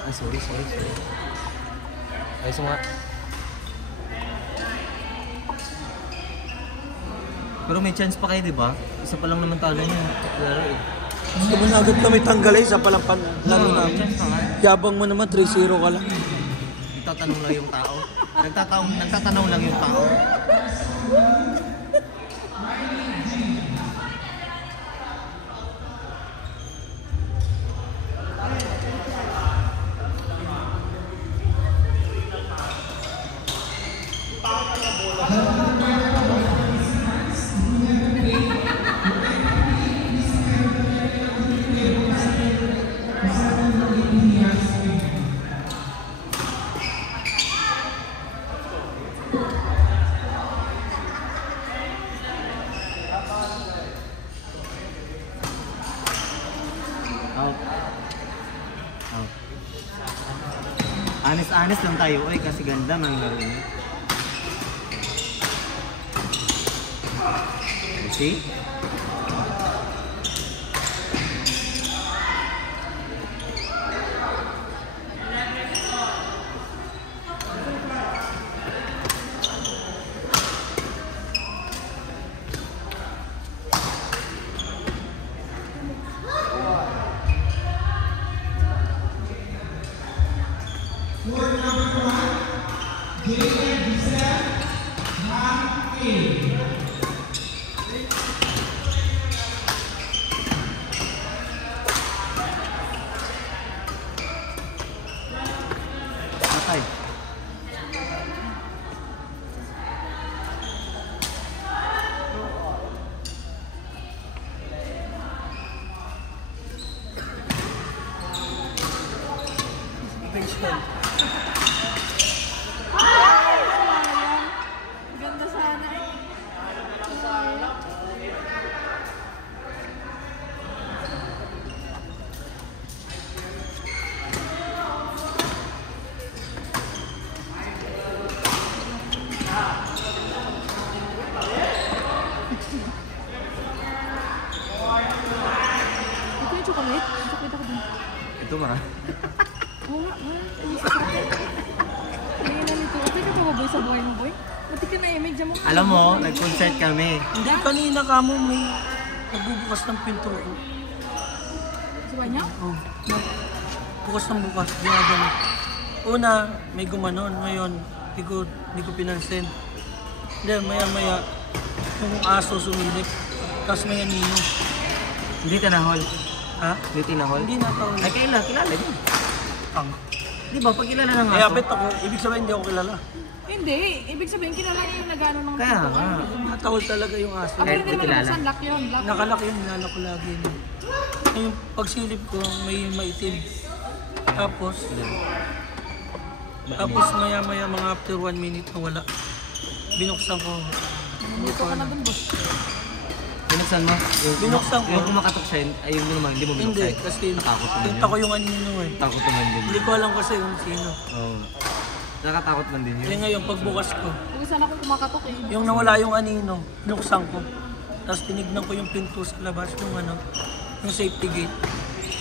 Ay, sorry. Ay, so nga. Pero may chance pa kayo, di ba? Isa pa lang naman talo niyo. Laro eh. Gusto mo na agad kami tanggal eh, sa palampan. Lalo May namin. chance pa nga. Yabang mo naman, 3-0 ka lang. Nagtatanong lang yung tao. Nagtatanong lang yung tao. Honest lang tayo, oy, kasi ganda man laro niya. See? Patay. Ganda sana eh. Ito yung chocolate? Chocolate ako dun. Ito ma. Oo nga, ay, sasakit. Ngayon na nito. Okay ka ba boy sa buhay mo boy? Pati ka na-image mo. Alam mo, nag-concert kami. Hindi, kanina ka mo may nagbubukas ng pinto ko. Sa kanya? Oh, bukas ng bukas, ginagano. Una, may gumanon. Ngayon, di ko pinansin. Hindi, maya-maya, yung aso sumilip. Tapos may anino. Hindi tinahol. Ha? Hindi tinahol. Hindi natawag. Ay, kilala din. Ang. Di ba, pag kilala ng Kaya aso? bet ako, ibig sabihin hindi ako kilala. Hindi. Ibig sabihin, kilala niya yung nagano ng Kaya nga. Natawag talaga yung aso. Ako Kahit hindi di naman kilala. nabuksan, lock yun. Lock. Nakalaki yun, nilalak ko lagi. Yung pagsilip ko, may maitim. Tapos maya-maya mga after 1 minute na wala. Binuksan ko. Hindi ko Ka na ano. dun boss. Binuksan mo? Binuksan ko. Yung kumakatok siya, ay yung naman, hindi mo Hindi, binuksan. kasi Natakot naman tinta ko yun. yung anino eh. Takot naman din. Hindi ko alam kasi yung sino. Oo. Nakatakot man din Kaya yun. ngayon, pagbukas ko, Huwag sana akong kumakatok eh. yung nawala yung anino, binuksan ko. Tapos tinignan ko yung pinto sa labas, yung ano, yung safety gate.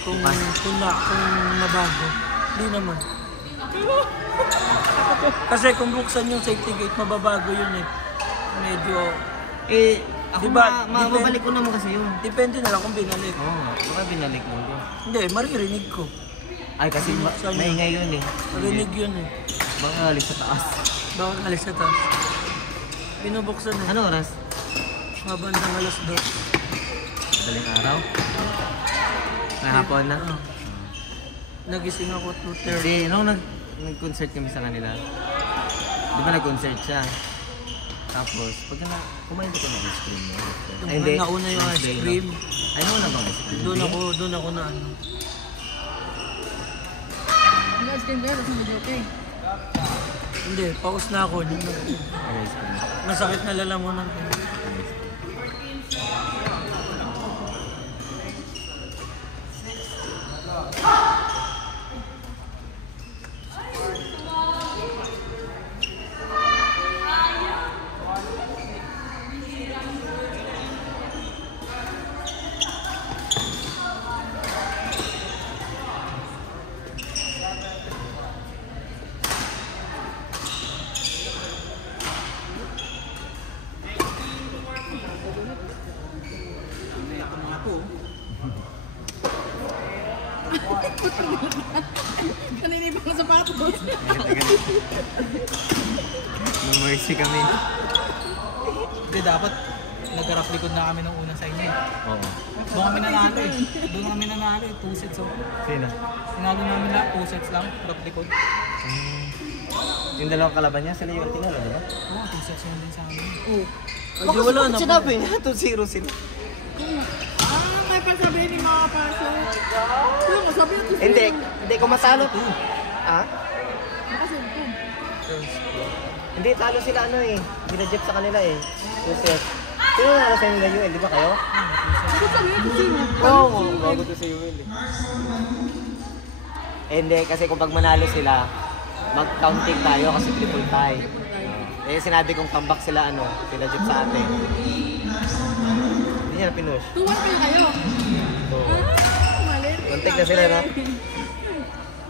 Kung nabago. Hindi naman. Kasi kung buksan yung safety gate, mababago yun eh. Medyo, Eh, ako Diba, mababalik ko naman kasi yun. depende na lang kung binalik. Oo nga, baka binalik mo ko. Hindi, maririnig ko. Ay, kasi Binuksan yun. maingay yun eh. Marinig yun eh. Baka alis sa taas. Bawal alis sa taas. Binubuksan eh. Ano oras? Mabandang alas 2. Madaling araw? Nahapon na? Oo. Nagising ako 2:30. Kasi nung nag-concert kami sa kanila, di ba nag-concert siya? Tapos, pag kumain ka ng ice cream mo. Ay, hindi. Nauna yung ice Wednesday, cream. no? Ay, nauna bang ice cream? Doon Hindi? ako na ano. Yung ice cream kayo, tapos hindi okay. Hindi, paus na ako. Ay, ice cream. Masakit na lalamunan ko. Kanina yung mga sapatos. No mercy kami. Hindi, dapat nag-rap likod na kami ng unang sa inyo. Oo. Doon kami nanalo eh. Doon kami nanalo eh. 2 sets oh. Sino? Sinalo namin lahat, 2 sets lang. Rap likod. Yung dalawang kalaban niya, sila yung tingala, di ba? Oo, 2 sets yun din sa amin. Oo. Ay, wala na. Sinabi niya, 2-0 sila. Kaya pa sabihin ni makakapasok. Kaya mo, sabi ito Hindi, kung matalo. Ah? Nakasulpon. Hindi, talo sila ano eh. Ginajip sa kanila eh. 2-0. Sino nanalo sa inyo UL, di ba kayo? Ano sabihin ito sino? Oo, bago to sa UL eh. Hindi, kasi kung pag manalo sila, mag-counting tayo kasi triple tie. Eh sinabi kong comeback sila ano, sila Jeep sa atin. Hindi niya na pinush. 2-1 kayo. So, Mali. kontik na sila na.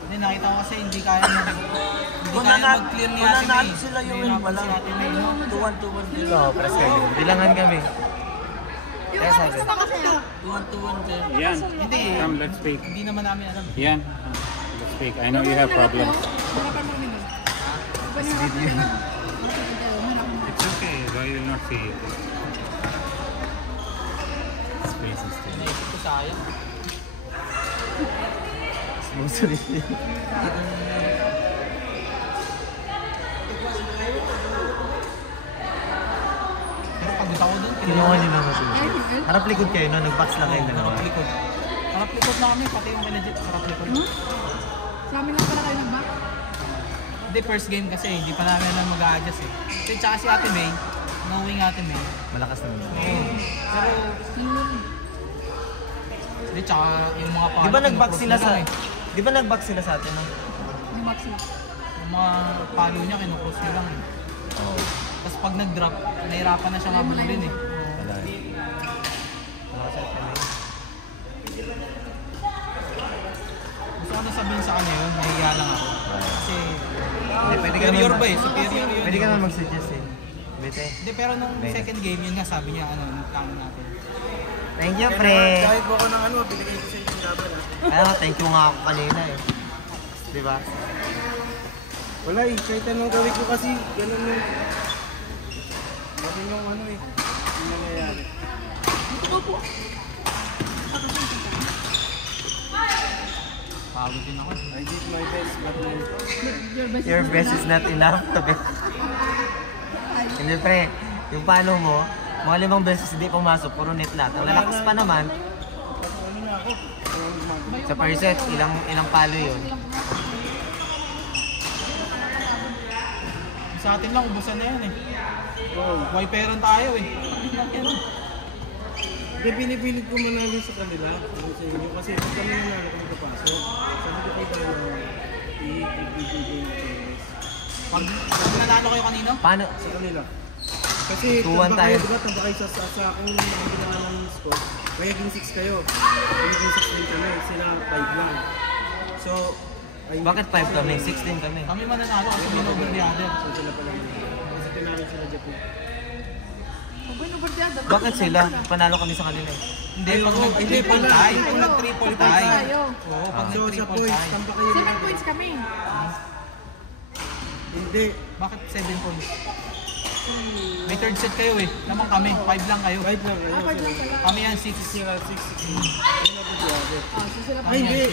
Hindi, nakita ko kasi hindi kaya Kung mag-clear ni Ate May. nanalo sila yung Nahirapan wala. si Ate May, no? 2-1 din. Oo, press kayo. Bilangan kami. Yung Kaya ano sabi. gusto ba kasi? 2-1 din. Yan. Hindi, Come, let's speak. hindi naman namin alam. Yan. Let's speak. I know you have problems. Harapan mo kami nun. Harapan mo kami nun. It's okay. I will not see you. Space is still. Naisip ko sayang. Sumusunod niya. Pero pagod ako dun, Kinuha niyo naman ito. Harap likod kayo no, nag-box lang kayo dalawa. Harap likod. Harap likod na kami, pati yung legit harap likod. Sa amin lang pala kayo nag-back. Hindi, first game kasi, hindi pa namin na mag-a-adjust eh. Kasi tsaka si Ate May, knowing Ate May. Malakas naman. Oo. Pero, hindi, tsaka yung mga palo. Di ba nag-box kinukros sila niya sa... lang Di ba nag-box sila sa atin no? Yung maxi. Yung mga palo niya, kinukros niya lang eh. Oo. Tapos pag nag-drop, nahirapan na siya ngabulin eh. Wala eh. Malakas at kami. Gusto ko na sabihin sa kanya yun, nahiya lang ako. Kasi, Hindi, pwede ka superior naman- ba eh? Superior yun. Pwede ka naman mag-suggest eh. Bete. Hindi, pero nung Bete. second game, yun nga sabi niya, ano, nagtango natin. Thank you, pre. Kahit mo ako ng ano, binigay ko sa inyo yung laban ah. Kaya thank you nga ako kanina eh. Di ba? Wala eh, kahit anong gawin ko kasi, ganun yung... Ganun yung ano eh, yung nangyayari. Ito po. Pagod din ako. I did my best, but Your best is not enough. Hindi pre, yung palo mo, mga 5 beses hindi pumasok, puro net lahat. Ang lalakas pa naman, ano na ako. sa per set, ilang palo yun. Sa atin lang, ubusan na yan eh. Oh. Wiperan tayo eh. Hindi, pinipilit ko manalo sa kanila, ano sa inyo, kasi pag kami nanalo kami papasok. Sabi ko kayo ba na i-ibigay na Pag nanalo kayo kanina, Paano? sa kanila. Kasi 2-1 tamba tayo. kayo, diba? Tamba kayo sa akong ginawa ng score. Kaya king 6 kayo. Kaya king 6 din kami. Sila 5 lang. So, ay, Bakit 5 kami? 6 din kami. kami mananalo kasi win over the other. So, sila pala yun. Kasi tinalo sila Japan. Bueno, Bardiada. Bakit sila? Panalo kami sa kanila eh. Hindi, pag Ayoko, nag-triple hindi, tie. pala. Pag nag-triple Tayo. tie. Tayo. Oo, pag So, sa nag-triple points, tie. tamba kayo 7 nila. points kami. Hindi. Bakit 7 points? May third set kayo eh. Naman kami, 5 lang kayo. 5 lang. Ayun, Kapag lang sila. pala. Kami yan 6. Sila 6. Ayun ako the other. So sila pa. Ay, hindi.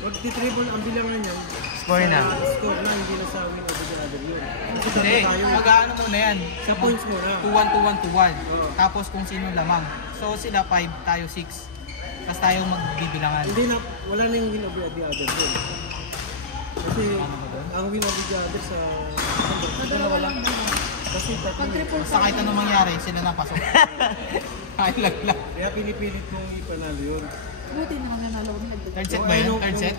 Magti-triple ang bilangan niyan. Score na. Score na, hindi na sa win over the other yun. Kasi Hindi, tamba tayo. mag-ano muna yan. Sa points mo na. 2-1, 2-1, 2-1. Oo. Tapos kung sino lamang. So sila 5, tayo 6. Tapos tayo magbibilangan. Hindi na, wala na yung win over the other dun. Kasi ang win over the other sa... Dalawa lang. Kasi Pag tatlo. triple Basta kahit anong mangyari, sila na pasok. Kahit lang. Kaya pinipilit mong ipanalo yun. Buti na kami nanalo kami nag- Third set ba yun? Third set?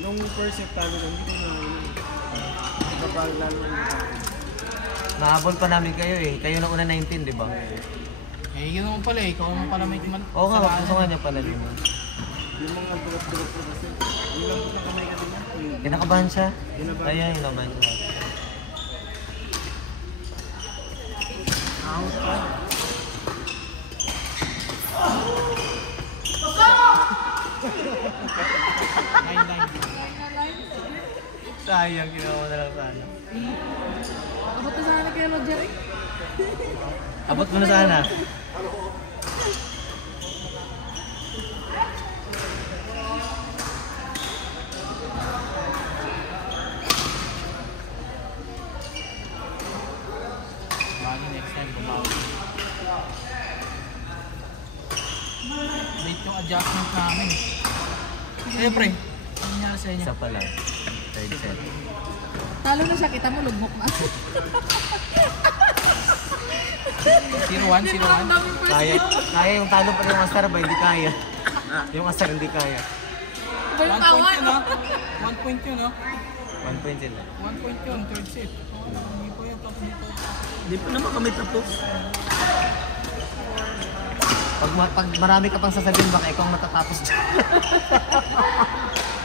Nung first set talo na, hindi ko na nagpapalo lalo na. Nahabol pa namin kayo eh. Kayo na una 19, di ba? Eh, yun naman pala eh. Ikaw naman pala may man. Oo nga, gusto nga niya pala din. Yung mga bulak-bulak ko kasi, yung lang na kamay kanina. Kinakabahan siya? Kinabahan. Ayun, kinakabahan siya. 9-9. Sayang, ginawa mo na lang sana. Abot na sana kay Roger eh. Abot mo na sana. Bali next time bumawi. Late yung adjustment namin. Eh pre, ano nangyari sa inyo? Isa pa lang. Third set. Talo na siya, kita mo, lugmok na. 0-1, 0-1. Ang daming first Kaya, game. kaya yung talo pa yung asar ba? Hindi kaya. Yung asar hindi kaya. Iba yung 1 point tawan. yun ha. 1 point yun ha. 1 point sila. 1 point yun, third set. Hindi po yung top nito. Hindi pa naman kami tapos. Pag marami ka pang sasabihin, baka ikaw ang matatapos dyan.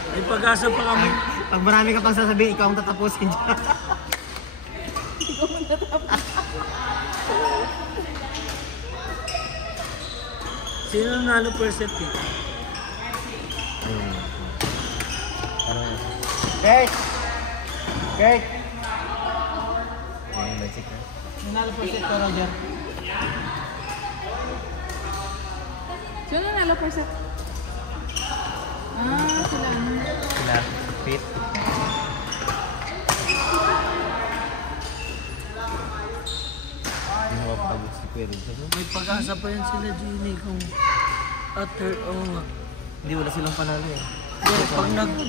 May pag-asa pa kami. Pag marami ka pang sasabihin, ikaw ang tatapusin dyan. Sino nanalo per set eh? Kurt! Kurt! Ayun, basic na. Nanalo per set ko, Roger. Sino nanalo per set? Ah, sila ano. Sila, fit. Hindi mo mapagod si Kuya Rizal. May pag-asa pa yan sila, Gini, kung after, oo nga. Hindi, wala silang panalo eh.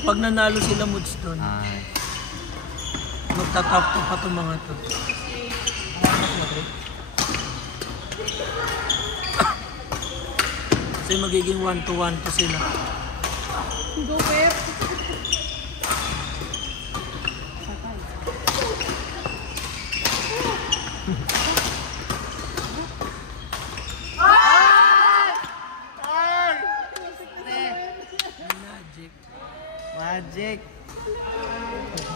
Pag nanalo sila moods doon, Ay. magtatap to pa itong mga to. Kasi magiging 1-1 to sila. Go, Pep. Magic. Magic!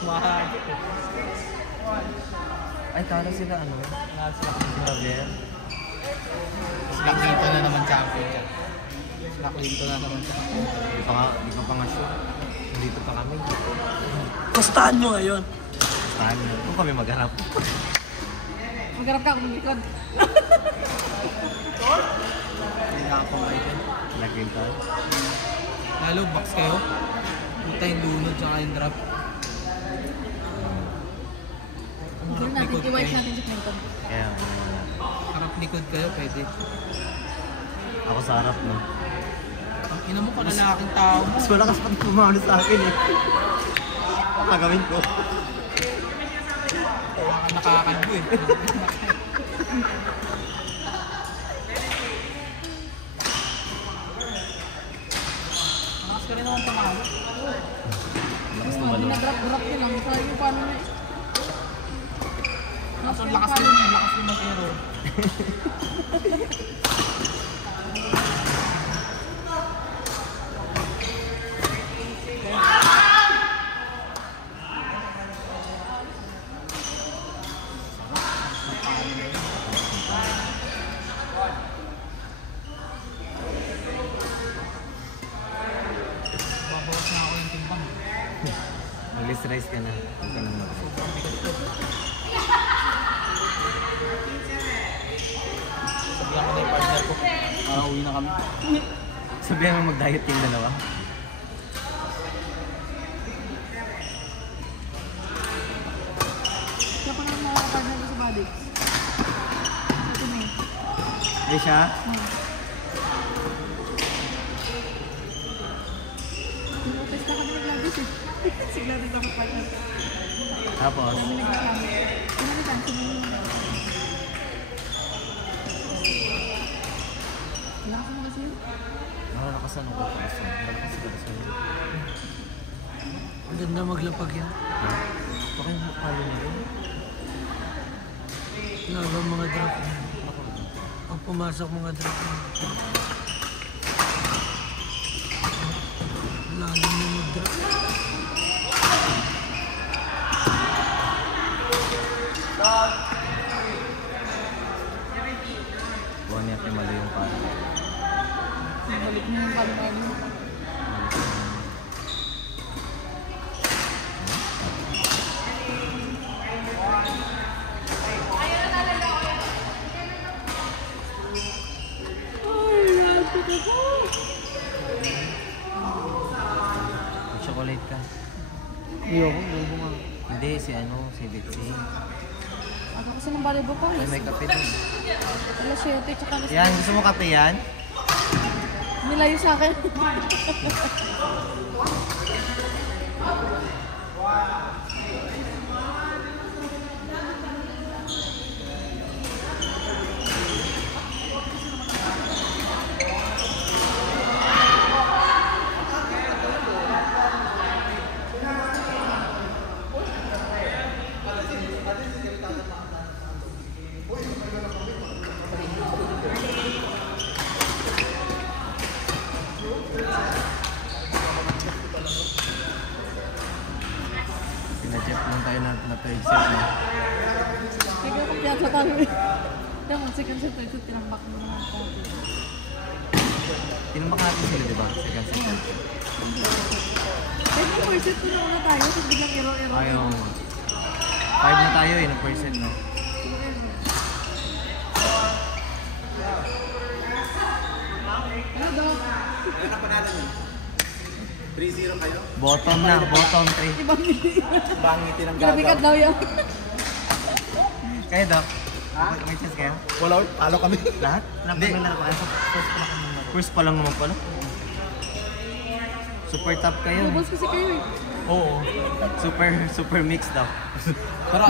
Magic. Ay, talo sila ano? Nanalo sila. Javier. Sila Clinton na naman champion dyan. Sila Clinton na naman champion. Di pa nga sure. Dito pa kami. Pustahan mo ngayon. Saan? Kung kami magharap. Magharap ka kung likod. Hindi na ako ngayon. Nagkintal. Lalo, box kayo. Punta yung lunod tsaka yung drop. Hindi natin, i-wipe natin si Clinton. Kaya, Harap likod kayo, pwede. ako sa harap no. Ang ina mo pa lalaking tao mo. Mas malakas pati pumalo sa akin eh. Ang gagawin ko. Nakakalbo eh. Malakas ka rin naman tumawag. Lakas Hindi tumalo. na-drop-drop yun lang. Sa yung paano na eh. Mas ang lakas din, ang lakas din mag-hero. Babawas na ako yung timbang. Mag-list rice ka na. Huwag ka nang mag-rice. Sabihan ko na yung partner ko. Para uwi na kami. Sabihan mo mag-diet yung dalawa. Siya pa naman makakapartner ko sa body. Ito na eh. Hindi siya? Pinopes na kami naglabis eh. Sigla rin ako partner. Tapos, Kami nagkaklamo. Pinalitan, sinunod. Lakas mo kasi yun. nakalakasan ako kasi. Nalakas ka kasi. Ang ganda maglapag yan. Ha? Baka yung palo nila. Laga mga drop yan. Pag pumasok mga drop yan. Lalim na mag-drop. Buwan niya tayo mali yung palo. Balik mo yung palo. Mali yung chocolate ka. Ayoko, ayoko nga. Hindi, si Bitsy. Ako kasi ng baribo pa. Ay, may kape din. Alas 7, tsaka alas Yan, gusto mo kape yan? nilayo sa akin. Pina-jet lang tayo na third set na. Kaya kung tiyatla tayo eh. Kaya mo, second set, third set, tinambak mo naman ako. Tinambak natin sila, di ba? Second set. Kaya yung first set, una tayo, tapos biglang ero-ero. Ayaw. 5 na tayo eh, ng first set, no? Ano daw? Bottom na, bottom 3. Ibang hindi. Bangiti ng Grabe ka daw yan. Kayo, Doc? May chance kayo? Wala, talo kami. Lahat? Hindi. First pa lang naman pala. Super top kayo. Lubos kasi kayo eh. Oo. Super mix daw. Pero,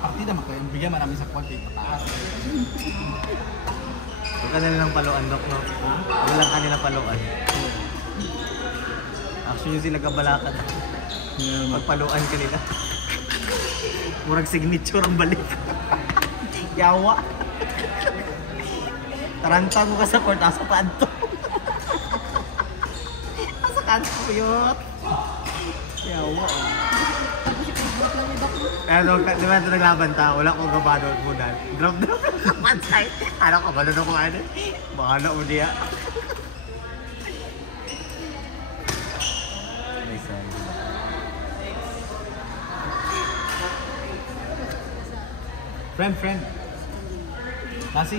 partida mo kayo, bigyan marami sa quad, pataas. Huwag ka na nilang paluan, Doc, no? Huwag lang kanila paluan. Actually, sila kabalakan. Magpaluan ka nila. Murag signature ang balik. Yawa. Taranta mo ka sa court, asa pa anto. Asa kanto ko yun. Yawa. Pero di ba ito naglaban ta, wala kong gabado at mudan. Drop. Pansay. Ano ka, balon ako ano? Bahala mo diya. Friend. Nasi.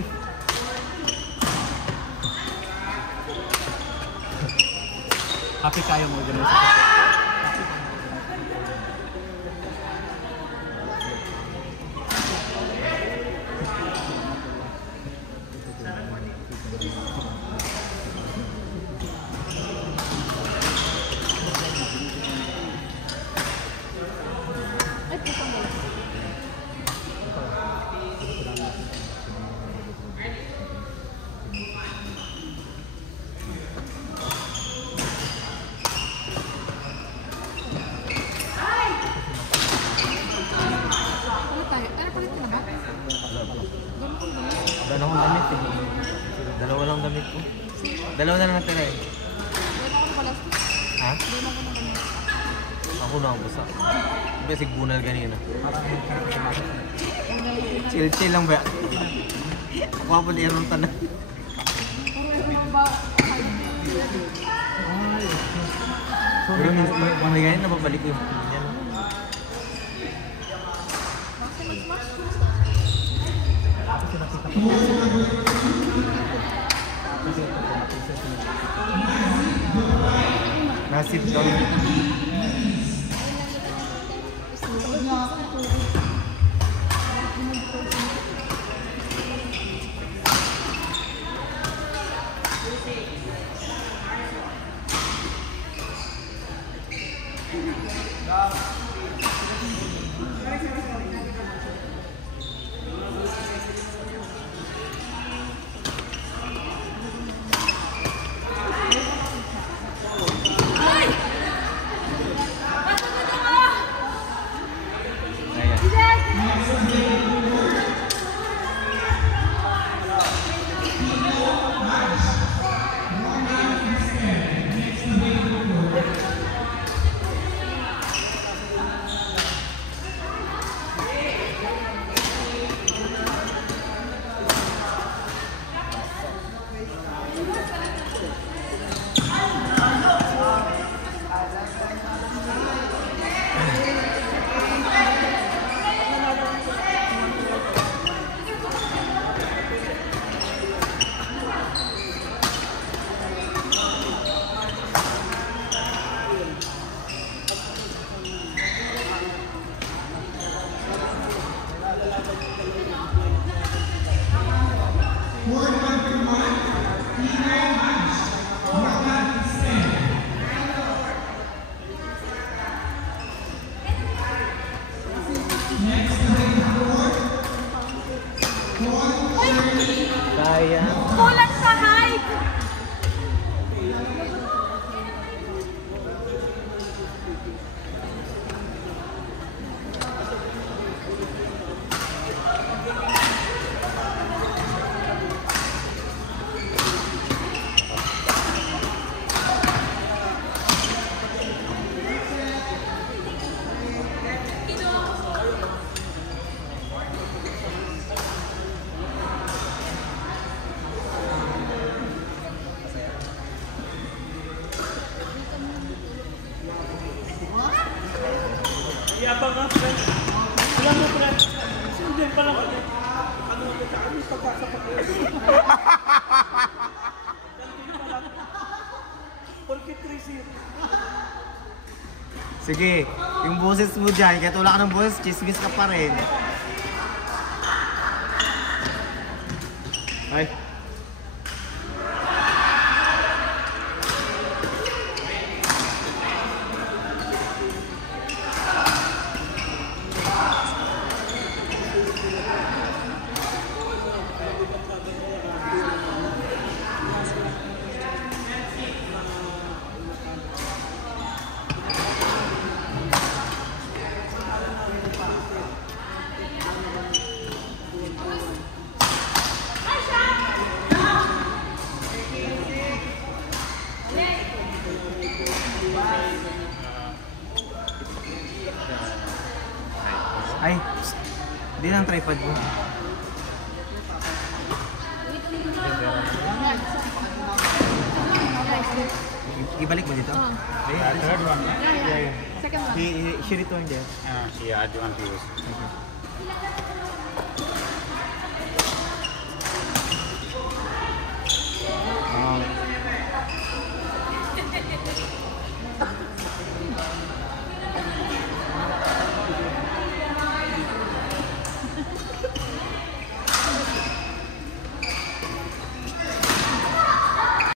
Happy kayo mo ganun sa kape. Ay, putang wala. Ano tayo? Ano palit ka na ba? Ganun kong damit. Dalawa akong damit eh. Dalawa lang damit ko. Dalawa na lang natira eh. Ganun ako na pala. Ha? Ganun ako na damit. Ako na ang basa. Iba sigbunal ganina. Chill lang ba? Ako pa di erong tanan. Pero may ganyan napabalik ko yung yan. Nasib daw. Yabang nga, friend. Wala mo, friend. Hindi pa lang kami. Ano mo sa kami pagkasa pa kayo. Porque 3-0. Sige, yung boses mo dyan, kahit wala ka ng boses, chismis ka pa rin. Ay. Ay, di lang tripod mo. Ibalik mo dito? Third one. Yeah, yeah. Second one. She returned there. She had one views.